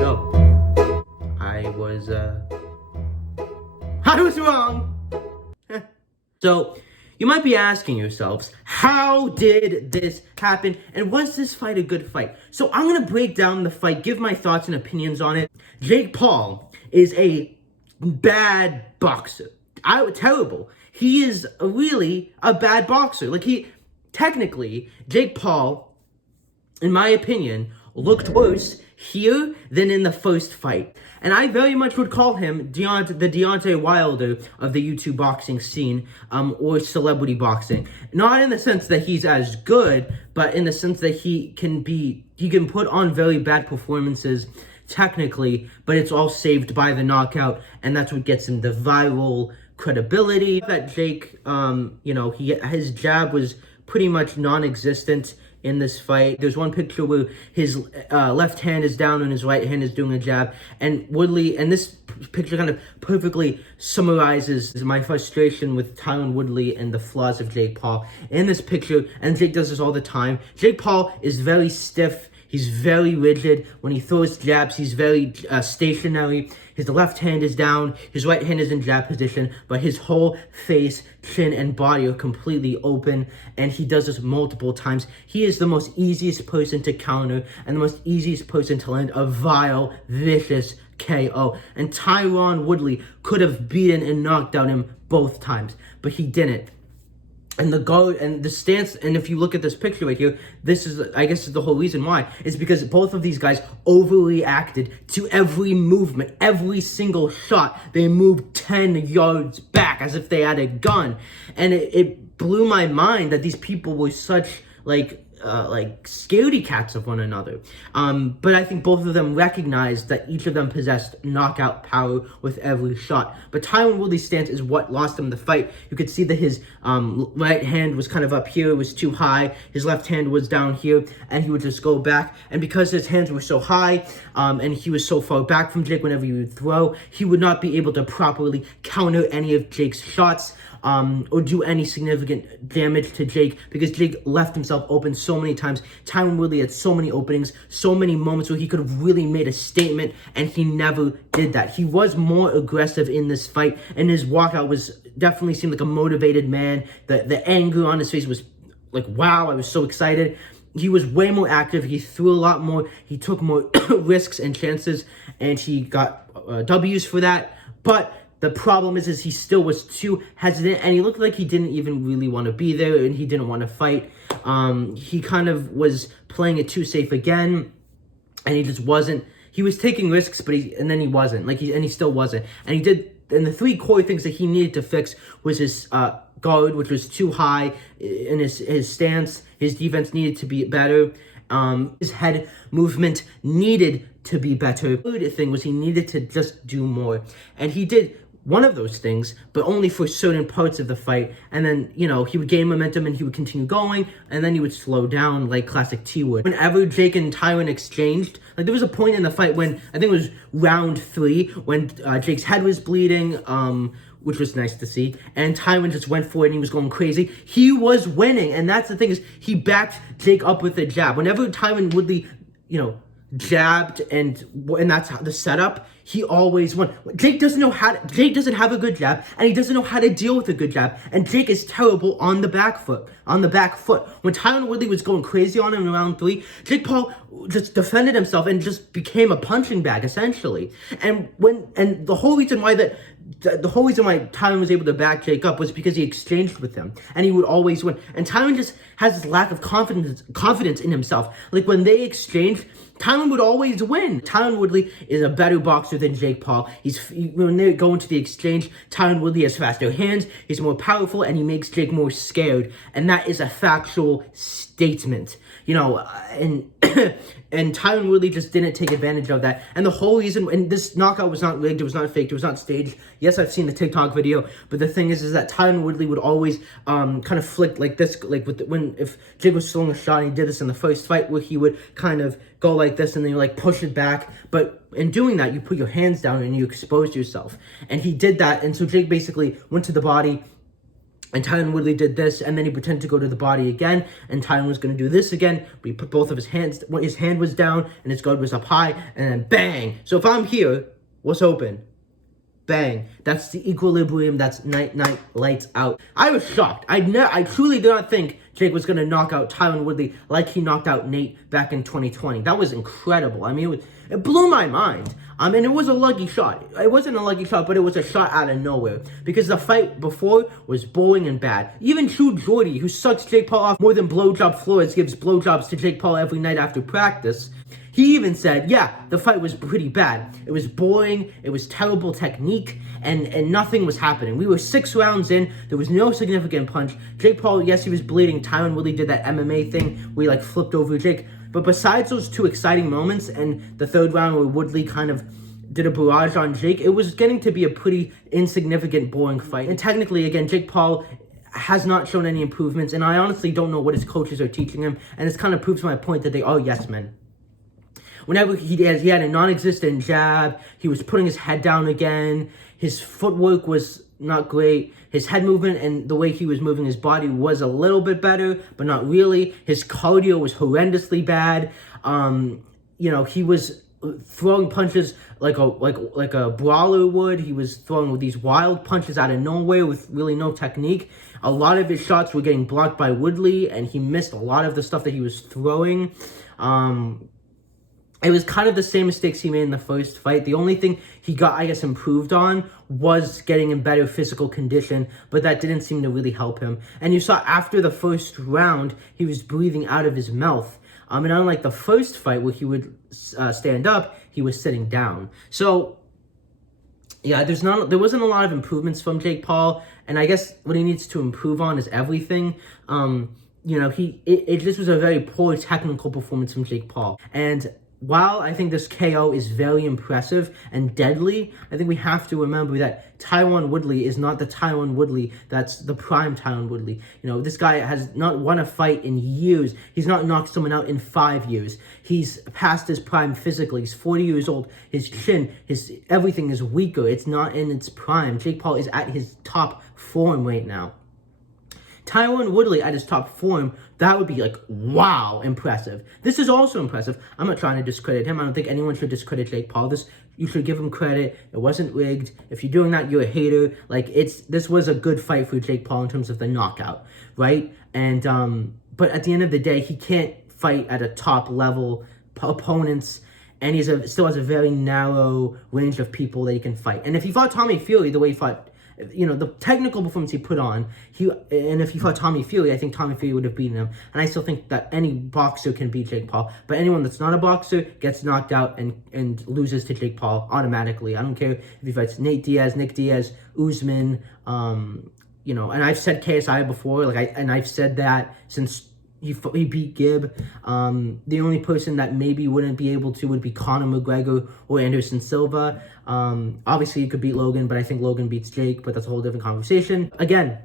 So, I was wrong. So, you might be asking yourselves, how did this happen? And was this fight a good fight? So I'm going to break down the fight, give my thoughts and opinions on it. Jake Paul is a bad boxer. Terrible. He is really a bad boxer. Technically, Jake Paul, in my opinion, looked worse here than in the first fight. And I very much would call him the Deontay Wilder of the YouTube boxing scene, or celebrity boxing. Not in the sense that he's as good, but in the sense that he can put on very bad performances technically, but it's all saved by the knockout, and that's what gets him the viral credibility. That Jake, his jab was pretty much non-existent in this fight. There's one picture where his left hand is down and his right hand is doing a jab, and Woodley, and this picture kind of perfectly summarizes my frustration with Tyron Woodley and the flaws of Jake Paul in this picture. And Jake does this all the time. Jake Paul is very stiff. He's very rigid. When he throws jabs, he's very stationary. His left hand is down. His right hand is in jab position, but his whole face, chin, and body are completely open, and he does this multiple times. He is the most easiest person to counter and the most easiest person to land a vile, vicious KO. And Tyron Woodley could have beaten and knocked out him both times, but he didn't. And the guard and the stance, and if you look at this picture right here, this is, I guess, is the whole reason why, is because both of these guys overreacted to every movement, every single shot. They moved 10 yards back as if they had a gun. And it blew my mind that these people were such, like scaredy cats of one another. But I think both of them recognized that each of them possessed knockout power with every shot. But Tyron Woodley's stance is what lost him the fight. You could see that his right hand was kind of up here, it was too high. His left hand was down here, and he would just go back. And because his hands were so high, and he was so far back from Jake whenever he would throw, he would not be able to properly counter any of Jake's shots, or do any significant damage to Jake, because Jake left himself open so many times. Tyron Woodley had so many openings, so many moments where he could have really made a statement, and he never did that. He was more aggressive in this fight, and his walkout was definitely seemed like a motivated man. The anger on his face was like, wow, I was so excited. He was way more active. He threw a lot more. He took more risks and chances, and he got W's for that. But the problem is he still was too hesitant, and he looked like he didn't even really want to be there, and he didn't want to fight. He kind of was playing it too safe again, and he just wasn't. He was taking risks, but then he wasn't. And he still wasn't. And he did. And the three core things that he needed to fix was his guard, which was too high in his stance. His defense needed to be better. His head movement needed to be better. The third thing was he needed to just do more, and he did one of those things, but only for certain parts of the fight. And then, he would gain momentum and he would continue going, and then he would slow down like classic T would. Whenever Jake and Tyron exchanged, there was a point in the fight when, I think it was round 3, when Jake's head was bleeding, which was nice to see, and Tyron just went for it and he was going crazy. He was winning, and that's the thing, is he backed Jake up with a jab. Whenever Tyron Woodley, jabbed, and that's how the setup, he always won. Jake doesn't have a good jab, and he doesn't know how to deal with a good jab, and Jake is terrible on the back foot. When Tyron Woodley was going crazy on him in round 3, Jake Paul just defended himself and just became a punching bag essentially. And the whole reason why Tyron was able to back Jake up was because he exchanged with him, and he would always win. And Tyron just has this lack of confidence in himself. Like when they exchanged, Tyron would always win. Tyron Woodley is a better boxer than Jake Paul. When they go into the exchange, Tyron Woodley has faster hands, he's more powerful, and he makes Jake more scared. And that is a factual statement. And Tyron Woodley just didn't take advantage of that. And the whole reason, and this knockout was not rigged, it was not faked, it was not staged. Yes, I've seen the TikTok video, but the thing is that Tyron Woodley would always kind of flick like this, if Jake was throwing a shot, and he did this in the first fight, where he would kind of go like this and then you push it back. But in doing that, you put your hands down and you expose yourself. And he did that, and so Jake basically went to the body, And Tyron Woodley did this, and then he pretended to go to the body again, and Tyron was going to do this again, but he put both of his hands, his hand was down, and his guard was up high, and then bang! So if I'm here, what's open? Bang. That's the equilibrium, that's night, lights out. I was shocked. I truly did not think Jake was going to knock out Tyron Woodley like he knocked out Nate back in 2020. That was incredible. I mean, it blew my mind. And it was a lucky shot. It wasn't a lucky shot, but it was a shot out of nowhere. Because the fight before was boring and bad. Even True Jordy, who sucks Jake Paul off more than Blowjob Flores gives blowjobs to Jake Paul every night after practice, he even said, yeah, the fight was pretty bad. It was boring, it was terrible technique, and nothing was happening. We were 6 rounds in, there was no significant punch. Jake Paul, yes, he was bleeding. Tyron Woodley did that MMA thing where he, flipped over Jake. But besides those 2 exciting moments and the 3rd round where Woodley kind of did a barrage on Jake, it was getting to be a pretty insignificant, boring fight. And technically, again, Jake Paul has not shown any improvements, and I honestly don't know what his coaches are teaching him, and this kind of proves my point that they are yes men. Whenever he had a non-existent jab, he was putting his head down again, his footwork was not great, his head movement and the way he was moving his body was a little bit better, but not really. His cardio was horrendously bad. He was throwing punches like a brawler would. He was throwing these wild punches out of nowhere with really no technique. A lot of his shots were getting blocked by Woodley, and he missed a lot of the stuff that he was throwing. It was kind of the same mistakes he made in the first fight. The only thing he got, I guess, improved on was getting in better physical condition, but that didn't seem to really help him. And you saw after the first round, he was breathing out of his mouth. And unlike the first fight where he would stand up, he was sitting down. So, yeah, there wasn't a lot of improvements from Jake Paul, and I guess what he needs to improve on is everything. It just was a very poor technical performance from Jake Paul. And while I think this KO is very impressive and deadly, I think we have to remember that Tyron Woodley is not the Tyron Woodley that's the prime Tyron Woodley. This guy has not won a fight in years. He's not knocked someone out in 5 years. He's past his prime physically. He's 40 years old. His chin, everything is weaker. It's not in its prime. Jake Paul is at his top form right now. Tyron Woodley at his top form, that would be wow, impressive. This is also impressive. I'm not trying to discredit him. I don't think anyone should discredit Jake Paul. You should give him credit. It wasn't rigged. If you're doing that, you're a hater. This was a good fight for Jake Paul in terms of the knockout, right? And but at the end of the day, he can't fight at a top level opponents, and he still has a very narrow range of people that he can fight. And if he fought Tommy Fury the way he fought, the technical performance he put on, if he fought Tommy Fury, I think Tommy Fury would have beaten him. And I still think that any boxer can beat Jake Paul. But anyone that's not a boxer gets knocked out and loses to Jake Paul automatically. I don't care if he fights Nick Diaz, Usman, and I've said KSI before, I've said that since he beat Gibb. The only person that maybe wouldn't be able to would be Conor McGregor or Anderson Silva. Obviously, you could beat Logan, but I think Logan beats Jake, but that's a whole different conversation. Again,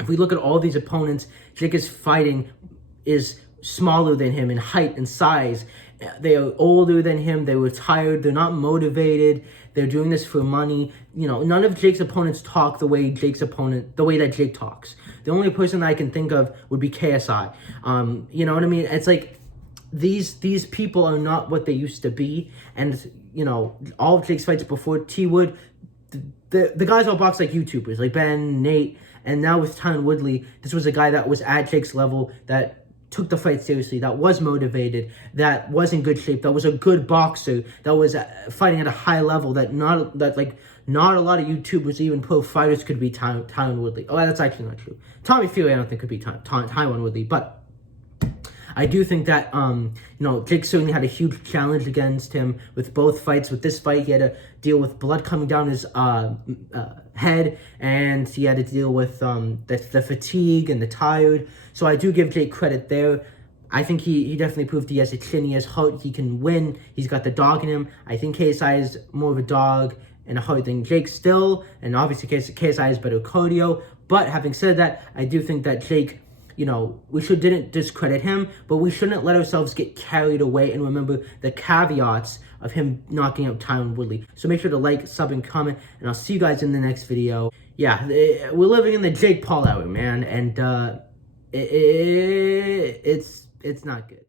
if we look at all these opponents, Jake is fighting is smaller than him in height and size. They are older than him. They're retired. They're not motivated. They're doing this for money. None of Jake's opponents talk the way that Jake talks. The only person that I can think of would be KSI. You know what I mean? It's these people are not what they used to be. And, all of Jake's fights before T-Wood, the guys all box like YouTubers, like Ben, Nate, and now with Tyron Woodley, this was a guy that was at Jake's level, that took the fight seriously, that was motivated, that was in good shape, that was a good boxer, that was fighting at a high level, not a lot of YouTubers, even pro fighters, could beat Tyron Woodley. Oh, that's actually not true. Tommy Fury, I don't think could beat Tyron Woodley, but I do think that, Jake certainly had a huge challenge against him with both fights. With this fight, he had to deal with blood coming down his head, and he had to deal with the fatigue and the tired. So I do give Jake credit there. I think he definitely proved he has a chin, he has heart, he can win. He's got the dog in him. I think KSI is more of a dog and a heart than Jake still, and obviously KSI has better cardio. But having said that, I do think that Jake, we didn't discredit him, but we shouldn't let ourselves get carried away and remember the caveats of him knocking out Tyron Woodley. So make sure to like, sub, and comment, and I'll see you guys in the next video. Yeah, we're living in the Jake Paul era, man, and it's not good.